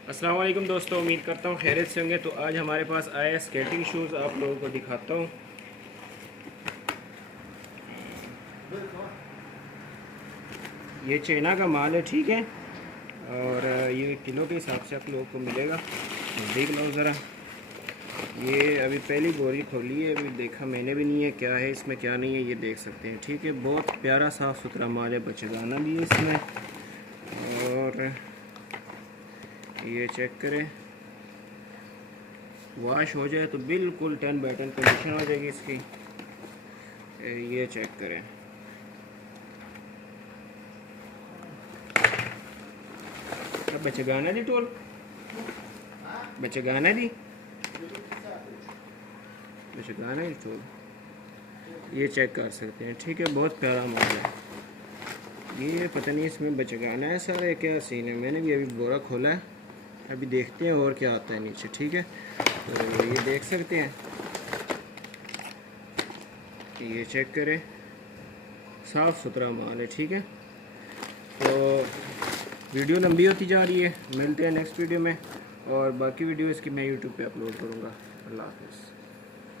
अस्सलाम वालेकुम दोस्तों, उम्मीद करता हूँ खैरियत से होंगे। तो आज हमारे पास आया स्केटिंग शूज़, आप लोगों को दिखाता हूँ। ये चाइना का माल है, ठीक है। और ये किलो के हिसाब से आप लोगों को मिलेगा। देख लो ज़रा, ये अभी पहली बोरी खोली है, अभी देखा मैंने भी नहीं है क्या है इसमें क्या नहीं है, ये देख सकते हैं, ठीक है। बहुत प्यारा साफ़ सुथरा माल है, बचगाना भी है इसमें। और ये चेक करें, वॉश हो जाए तो बिल्कुल 10 बाई 10 कंडीशन हो जाएगी इसकी। ये चेक करें, अब बचगाना दी टोल, बचगाना दी, बचगाना दी टोल, ये चेक कर सकते हैं, ठीक है। बहुत प्यारा माल है ये। पता नहीं इसमें बचगाना है सारा, क्या सीन है। मैंने भी अभी बोरा खोला है, अभी देखते हैं और क्या आता है नीचे, ठीक है। तो ये देख सकते हैं, ये चेक करें, साफ़ सुथरा माल है, ठीक है। तो वीडियो लंबी होती जा रही है, मिलते हैं नेक्स्ट वीडियो में। और बाकी वीडियो इसकी मैं यूट्यूब पे अपलोड करूँगा। अल्लाह हाफ़िज़।